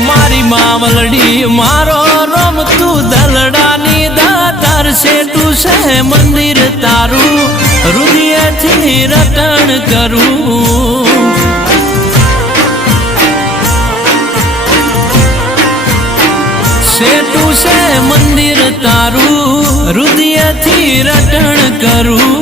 મારી માવલડી મારો રમતું દલડાની દાતાર સેટું છે મંદિર તારું હૃદયથી રટણ કરું સેટું છે મંદિર તારું હૃદયથી રટણ કરું